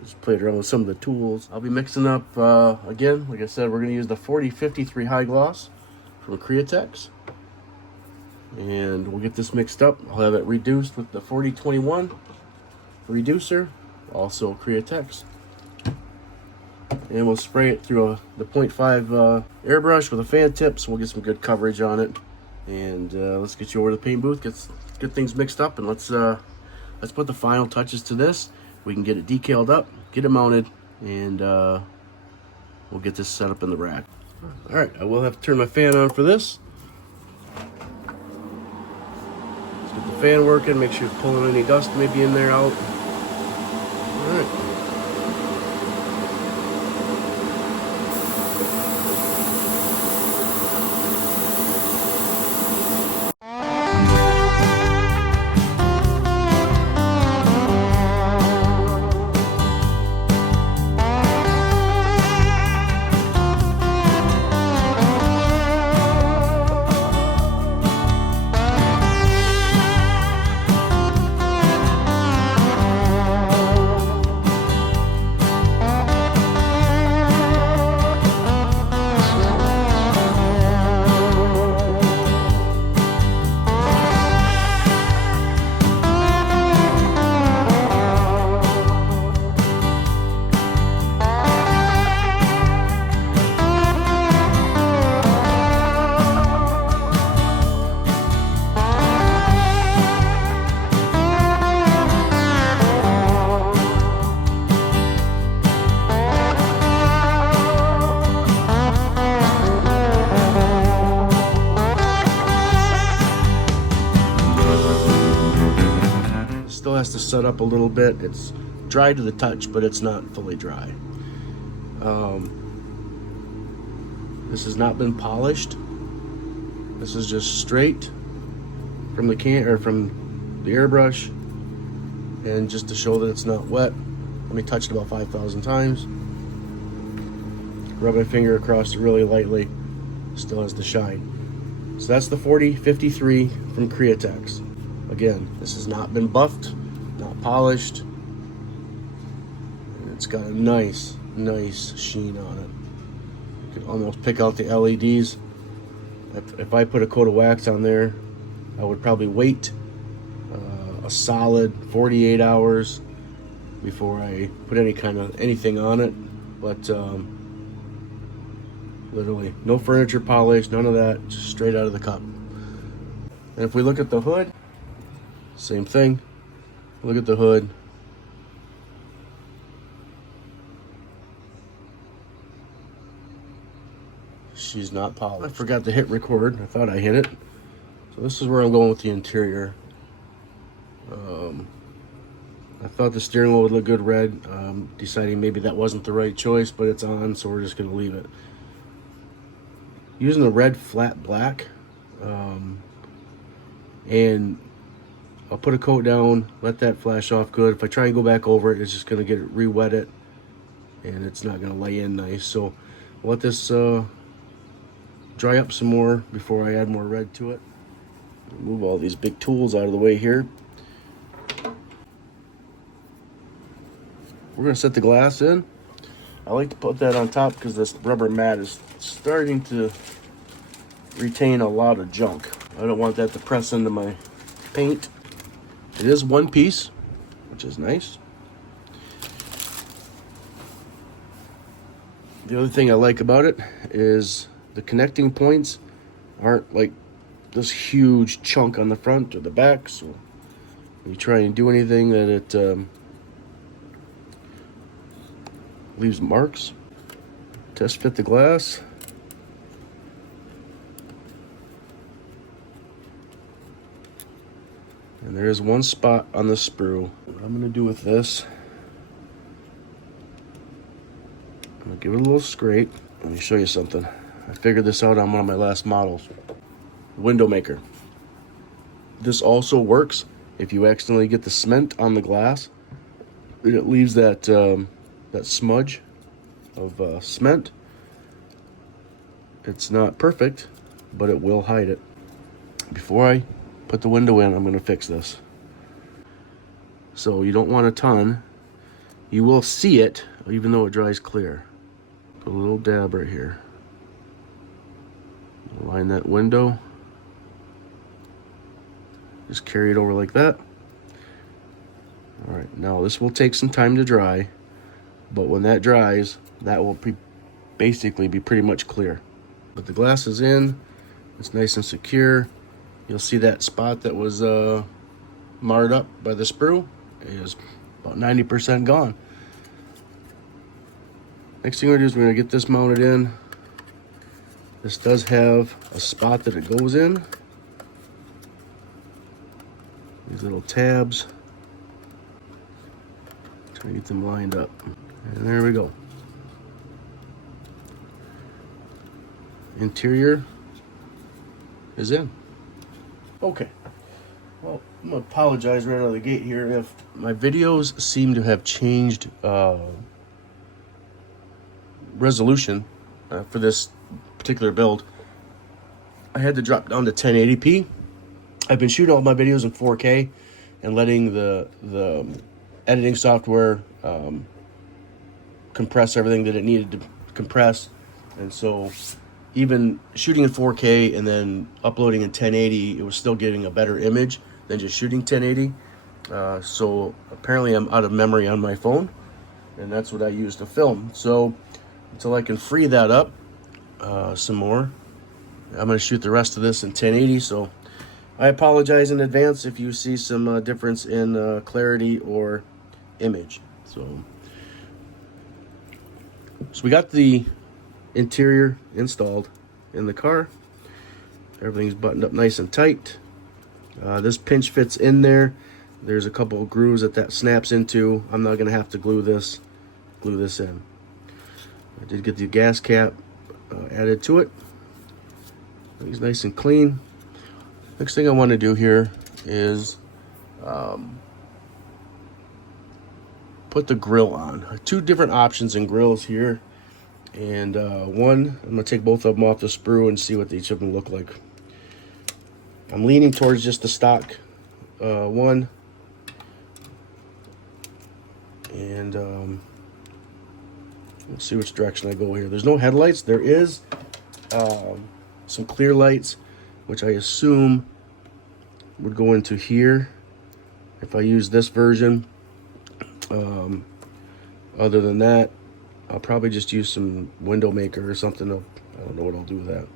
Just played around with some of the tools. I'll be mixing up, again, like I said, we're going to use the 4053 high gloss from Createx. And we'll get this mixed up. I'll have it reduced with the 4021 reducer, also Createx. And we'll spray it through the 0.5 airbrush with a fan tip, so we'll get some good coverage on it. And let's get you over to the paint booth, get things mixed up, and let's put the final touches to this. We can get it decaled up, get it mounted, and we'll get this set up in the rack. All right, I will have to turn my fan on for this. Let's get the fan working, make sure you're pulling any dust maybe in there out. All right. set up a little bit. It's dry to the touch, but it's not fully dry. This has not been polished. This is just straight from the can, or from the airbrush, and just to show that it's not wet, let me touch it about 5,000 times. Rub my finger across it really lightly. Still has the shine. So that's the 4053 from Createx. Again, this has not been buffed, not polished, and it's got a nice sheen on it. You can almost pick out the LEDs. If I put a coat of wax on there, I would probably wait a solid 48 hours before I put anything on it. But literally no furniture polish, none of that, just straight out of the cup. And if we look at the hood, same thing. Look at the hood. She's not polished. I forgot to hit record. I thought I hit it. So this is where I'm going with the interior. I thought the steering wheel would look good red. Deciding maybe that wasn't the right choice, but it's on, so we're just going to leave it. Using the red flat black, and I'll put a coat down, let that flash off good. If I try and go back over it, it's just going to get it re-wet it, and it's not going to lay in nice. So I'll let this dry up some more before I add more red to it. Move all these big tools out of the way here. We're going to set the glass in. I like to put that on top because this rubber mat is starting to retain a lot of junk. I don't want that to press into my paint. It is one piece, which is nice. The other thing I like about it is the connecting points aren't like this huge chunk on the front or the back, so when you try and do anything that it leaves marks. Test fit the glass. And there is one spot on the sprue. What I'm going to do with this, I'm going to give it a little scrape. Let me show you something. I figured this out on one of my last models. Window maker. This also works if you accidentally get the cement on the glass. It leaves that that smudge of cement. It's not perfect, but it will hide it. Before I put the window in, I'm going to fix this. So you don't want a ton. You will see it, even though it dries clear. Put a little dab right here. Line that window. Just carry it over like that. All right, now this will take some time to dry, but when that dries, that will basically be pretty much clear. But the glass is in, it's nice and secure. You'll see that spot that was marred up by the sprue is about 90% gone. Next thing we're gonna do is we're gonna get this mounted in. This does have a spot that it goes in. These little tabs. Try to get them lined up. And there we go. Interior is in. Okay. Well, I'm gonna apologize right out of the gate here if my videos seem to have changed resolution for this particular build. I had to drop down to 1080p. I've been shooting all my videos in 4K and letting the editing software compress everything that it needed to compress. And so even shooting in 4K and then uploading in 1080, it was still getting a better image than just shooting 1080. So apparently I'm out of memory on my phone, and that's what I use to film. So until I can free that up some more, I'm going to shoot the rest of this in 1080. So I apologize in advance if you see some difference in clarity or image. So we got the interior installed in the car. Everything's buttoned up nice and tight. This pinch fits in there. There's a couple of grooves that snaps into. I'm not gonna have to glue this in. I did get the gas cap added to it. It's nice and clean. Next thing I want to do here is put the grill on. Two different options in grills here. And one, I'm gonna take both of them off the sprue and see what each of them look like. I'm leaning towards just the stock one. And let's see which direction I go here. There's no headlights. There is some clear lights, which I assume would go into here if I use this version. Other than that, I'll probably just use some window maker or something. I don't know what I'll do with that.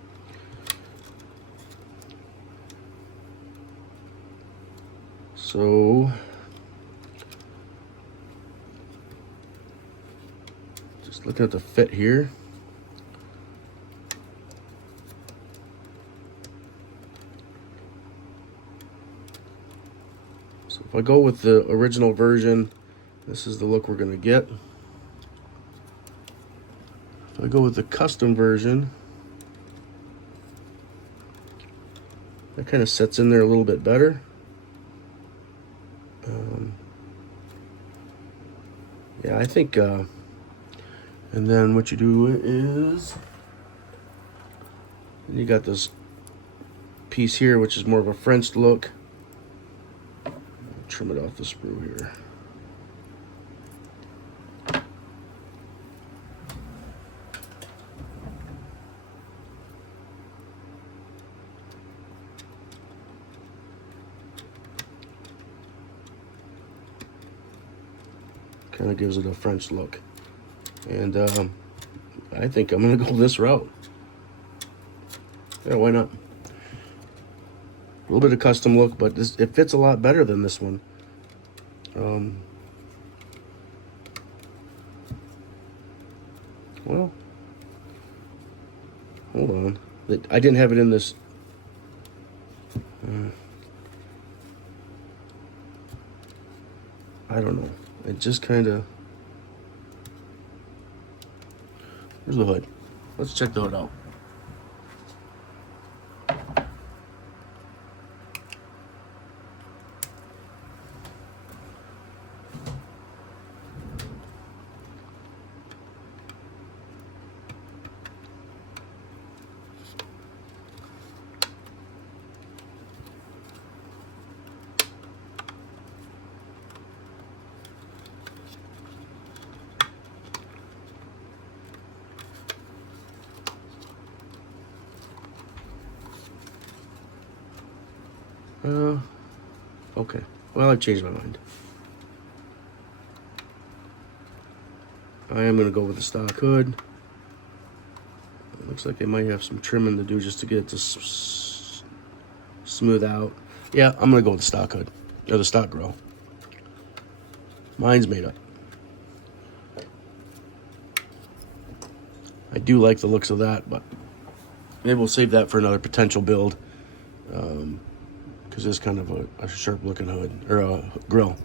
So just looking at the fit here. So if I go with the original version, this is the look we're gonna get. If I go with the custom version, that kind of sets in there a little bit better. Yeah, I think, and then what you do is, you got this piece here, which is more of a French look. Trim it off the sprue here. Kind of gives it a French look. And I think I'm gonna go this route. Yeah, why not? A little bit of custom look, but it fits a lot better than this one. Well, hold on. I didn't have it in this. I don't know. It just kind of. Here's the hood. Let's check the hood out. Okay. Well, I've changed my mind. I am going to go with the stock hood. It looks like they might have some trimming to do just to get it to smooth out. Yeah, I'm going to go with the stock hood. Or the stock grill. Mine's made up. I do like the looks of that, but maybe we'll save that for another potential build. Because it's kind of a sharp looking hood, or a grill.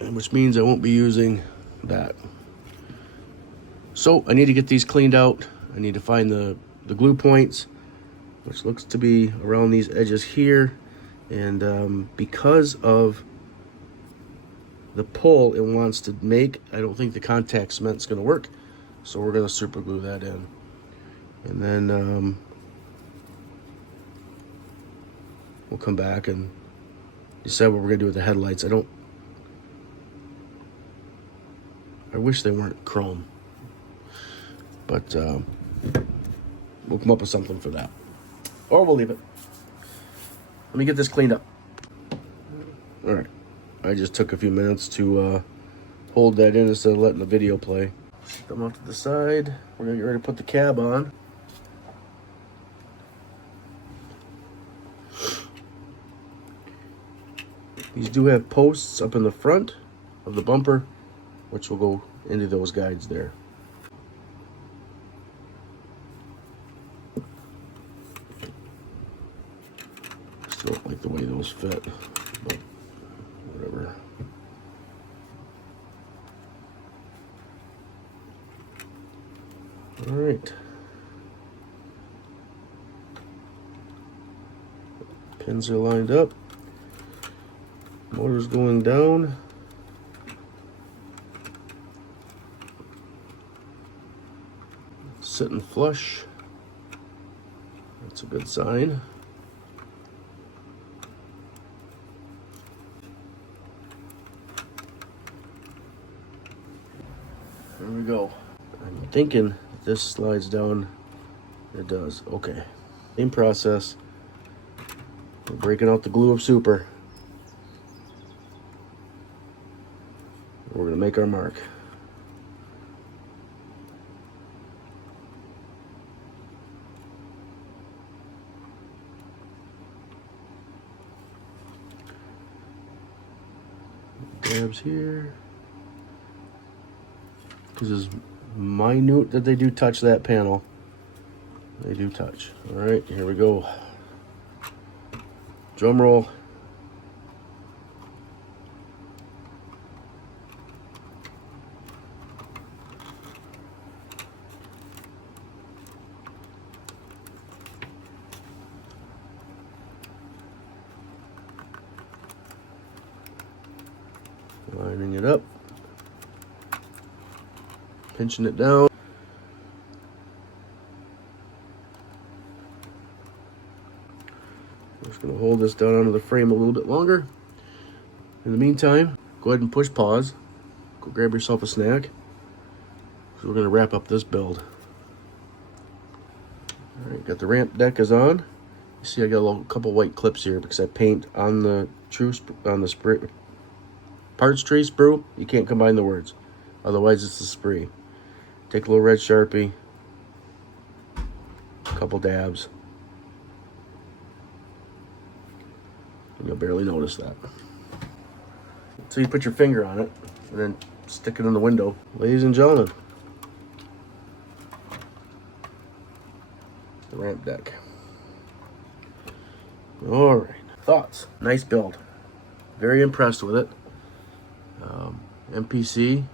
And which means I won't be using that. So I need to get these cleaned out. I need to find the glue points, which looks to be around these edges here. And because of the pull it wants to make, I don't think the contact cement's gonna work. So we're gonna super glue that in. And then we'll come back and decide what we're gonna do with the headlights. I wish they weren't chrome, but we'll come up with something for that, or we'll leave it. Let me get this cleaned up. All right, I just took a few minutes to hold that in instead of letting the video play. Set them off to the side. We're gonna get ready to put the cab on. These do have posts up in the front of the bumper, which will go into those guides there. Still don't like the way those fit, but All right. Pins are lined up. Motor's going down. Sitting flush. That's a good sign. There we go. I'm thinking this slides down. It does. Okay. Same process. We're breaking out the glue of super. We're going to make our mark. Dabs here. This is minute that they do touch that panel. They do touch. All right, here we go. Drum roll. Lining it up. Pinching it down. I'm just going to hold this down onto the frame a little bit longer. In the meantime, go ahead and push pause. Go grab yourself a snack. So we're going to wrap up this build. All right, got the ramp deck is on. You see, I got a couple white clips here because I paint on the spray parts tree sprue. You can't combine the words, otherwise it's a spree. Take a little red Sharpie, a couple dabs. You'll barely notice that. So you put your finger on it and then stick it in the window. Ladies and gentlemen, the ramp deck. All right, thoughts? Nice build. Very impressed with it. MPC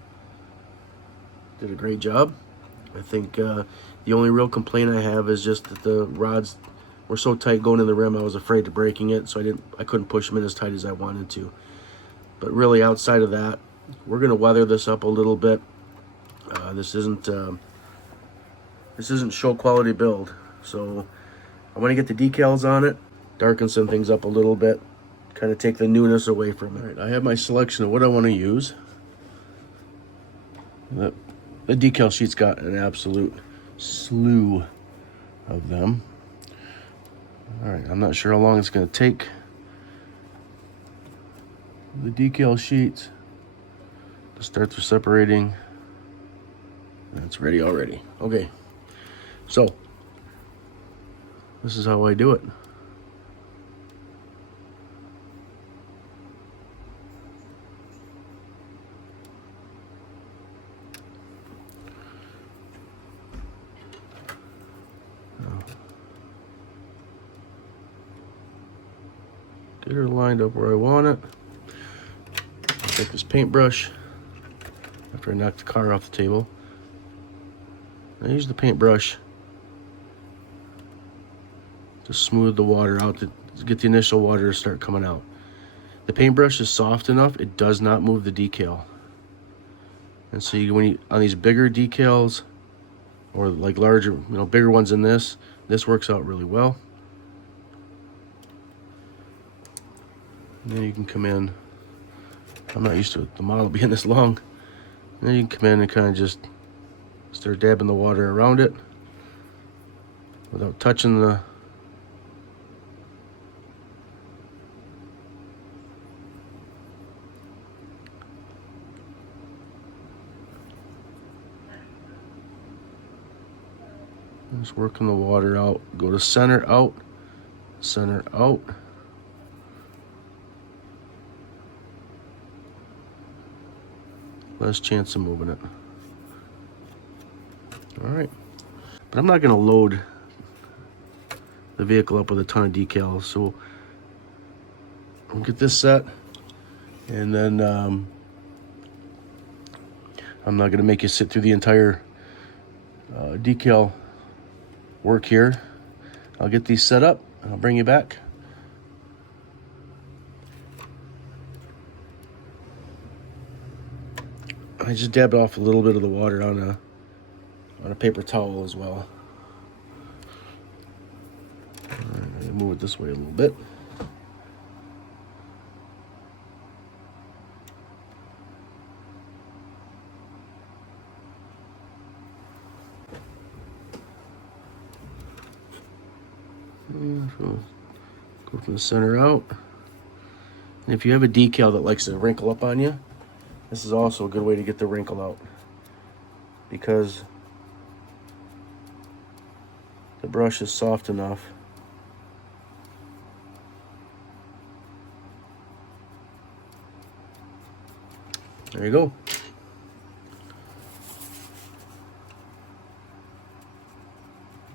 did a great job. I think the only real complaint I have is just that the rods were so tight going in the rim. I was afraid of breaking it, so I couldn't push them in as tight as I wanted to. But really, outside of that, we're gonna weather this up a little bit. This isn't show quality build, so I want to get the decals on it, darken some things up a little bit, kind of take the newness away from it. All right, I have my selection of what I want to use. The decal sheet's got an absolute slew of them. All right, I'm not sure how long it's going to take. The decal sheet to start the separating. That's ready already. Okay, so this is how I do it. Get her lined up where I want it. Take this paintbrush after I knock the car off the table. I use the paintbrush to smooth the water out, to get the initial water to start coming out. The paintbrush is soft enough, it does not move the decal. And so on these bigger decals, or like larger, bigger ones than this works out really well. And then you can come in. I'm not used to it, the model being this long. And then you can come in and kind of just start dabbing the water around it without touching the just working the water out. Go to center out, center out. Less chance of moving it. All right, but I'm not going to load the vehicle up with a ton of decals, so I'll get this set, and then I'm not going to make you sit through the entire decal work here. I'll get these set up and I'll bring you back. I just dabbed off a little bit of the water on a paper towel as well. All right, move it this way a little bit. Go from the center out. And if you have a decal that likes to wrinkle up on you, this is also a good way to get the wrinkle out, because the brush is soft enough. There you go.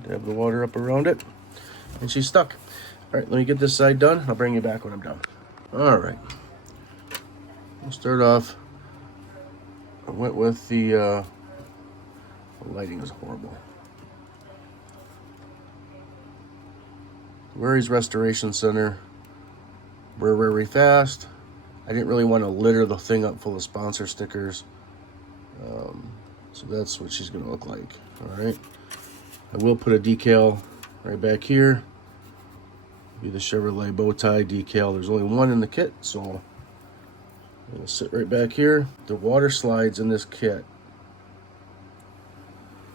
Dab the water up around it, and she's stuck. All right, let me get this side done. I'll bring you back when I'm done. All right, we'll start off. I went with the lighting is horrible. Gaahleri Restoration Center. We're very fast. I didn't really want to litter the thing up full of sponsor stickers. So that's what she's going to look like. All right. I will put a decal right back here. Be the Chevrolet bow tie decal. There's only one in the kit, so it'll sit right back here. The water slides in this kit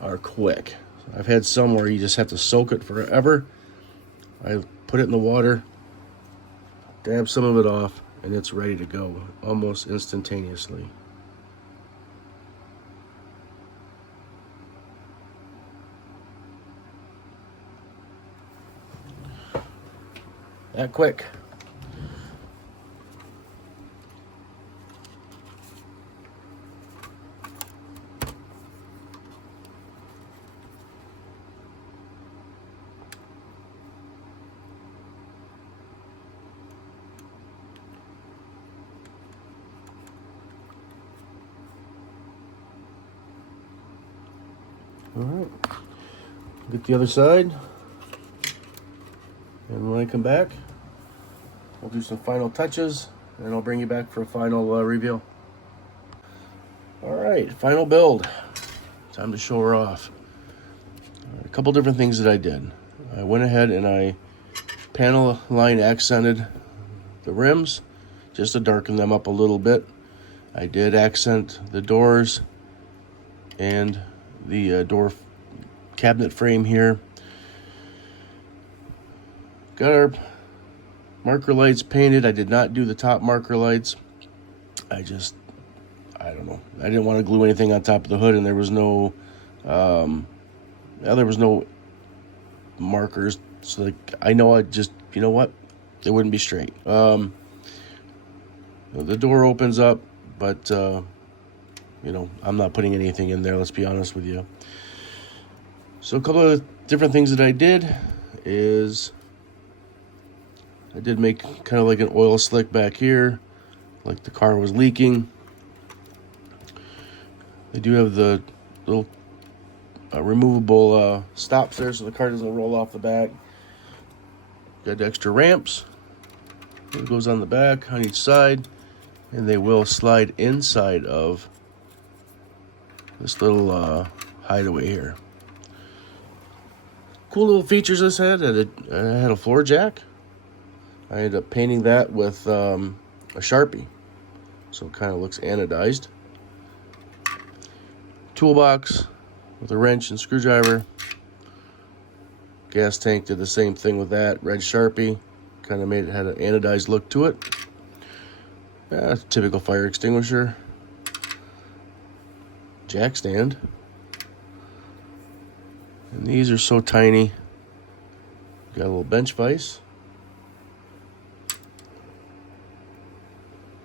are quick. I've had some where you just have to soak it forever. I put it in the water, dab some of it off, and it's ready to go almost instantaneously. That quick. All right, get the other side, and when I come back, we'll do some final touches, and I'll bring you back for a final reveal. All right, final build. Time to show her off. A couple different things that I did. I went ahead and I panel line accented the rims just to darken them up a little bit. I did accent the doors and the door cabinet frame here. Got our marker lights painted. I did not do the top marker lights. I don't know. I didn't want to glue anything on top of the hood, and there was no markers. So I know you know what? They wouldn't be straight. The door opens up, but I'm not putting anything in there, let's be honest with you. So a couple of different things that I did is I did make kind of like an oil slick back here, like the car was leaking. They do have the little removable stops there so the car doesn't roll off the back. Got extra ramps. It goes on the back on each side, and they will slide inside of this little hideaway here. Cool little features this had. I had a floor jack. I ended up painting that with a Sharpie, so it kind of looks anodized. Toolbox with a wrench and screwdriver. Gas tank did the same thing with that. Red Sharpie, kind of made it, had an anodized look to it. Typical fire extinguisher. Jack stand. And these are so tiny. Got a little bench vise.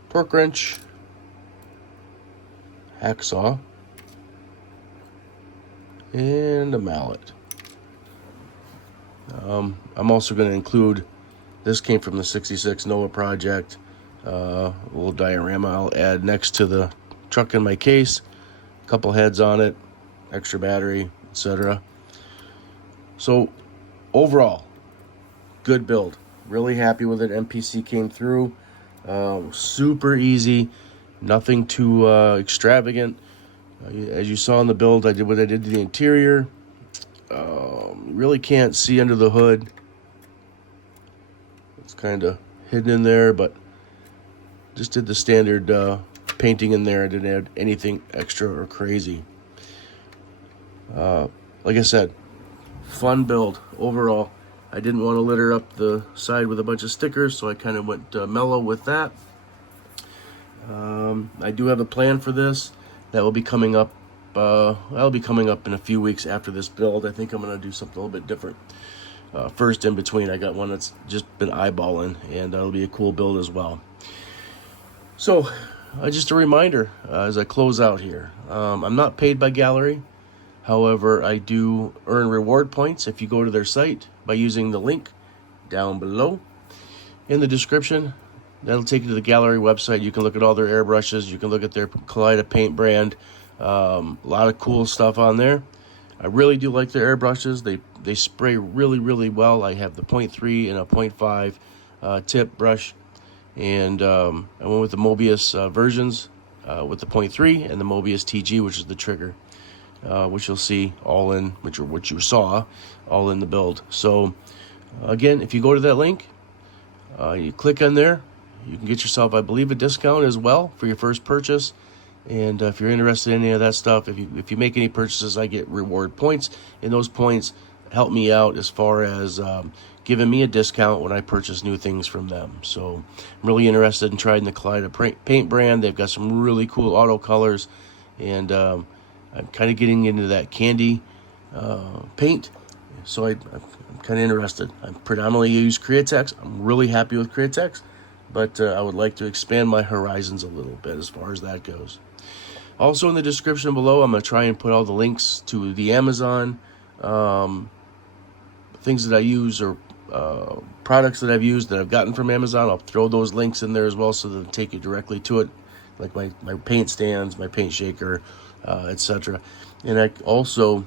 Torque wrench. Hacksaw. And a mallet. I'm also going to include, this came from the 66 NOAA project, a little diorama I'll add next to the truck in my case. A couple heads on it, extra battery, etc. So overall, good build. Really happy with it. MPC came through. Super easy. Nothing too extravagant. As you saw in the build, I did what I did to the interior. Really can't see under the hood. It's kind of hidden in there, but just did the standard painting in there. I didn't add anything extra or crazy. Like I said, fun build overall. I didn't want to litter up the side with a bunch of stickers, so I kind of went mellow with that. I do have a plan for this that will be coming up. That'll be coming up in a few weeks after this build. I think I'm going to do something a little bit different. First, in between, I got one that's just been eyeballing, and that'll be a cool build as well. So, just a reminder as I close out here. I'm not paid by Gaahleri. However, I do earn reward points if you go to their site by using the link down below in the description. That'll take you to the Gaahleri website. You can look at all their airbrushes. You can look at their Kaleido paint brand. A lot of cool stuff on there. I really do like their airbrushes. They spray really, really well. I have the 0.3 and a 0.5 tip brush. And I went with the Mobius versions with the 0.3 and the Mobius TG, which is the trigger. Which you'll see all in, which you saw all in the build. So again, if you go to that link, you click on there, you can get yourself, I believe, a discount as well for your first purchase. And if you're interested in any of that stuff, if you make any purchases, I get reward points, and those points help me out as far as giving me a discount when I purchase new things from them. So I'm really interested in trying the Kaleido paint brand. They've got some really cool auto colors, and I'm kind of getting into that candy paint, so I'm kind of interested. I predominantly use Createx. I'm really happy with Createx, but I would like to expand my horizons a little bit as far as that goes. Also in the description below, I'm going to try and put all the links to the Amazon things that I use, or products that I've used that I've gotten from Amazon. I'll throw those links in there as well, so that it'll take you directly to it, like my paint stands, my paint shaker, etc. And I also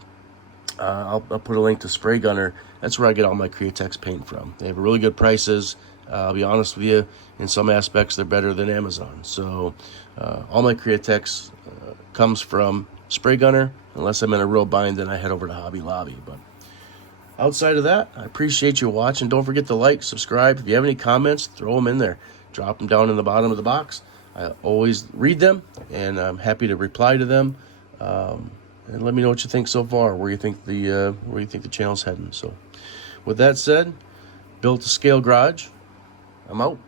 I'll put a link to Spray Gunner. That's where I get all my Createx paint from. They have really good prices. I'll be honest with you, in some aspects they're better than Amazon. So all my Createx comes from Spray Gunner. Unless I'm in a real bind, then I head over to Hobby Lobby. But outside of that, I appreciate you watching. Don't forget to like, subscribe. If you have any comments, throw them in there. Drop them down in the bottom of the box. I always read them, and I'm happy to reply to them. And let me know what you think so far, where you think the channel's heading. So with that said, Built to Scale Garage, I'm out.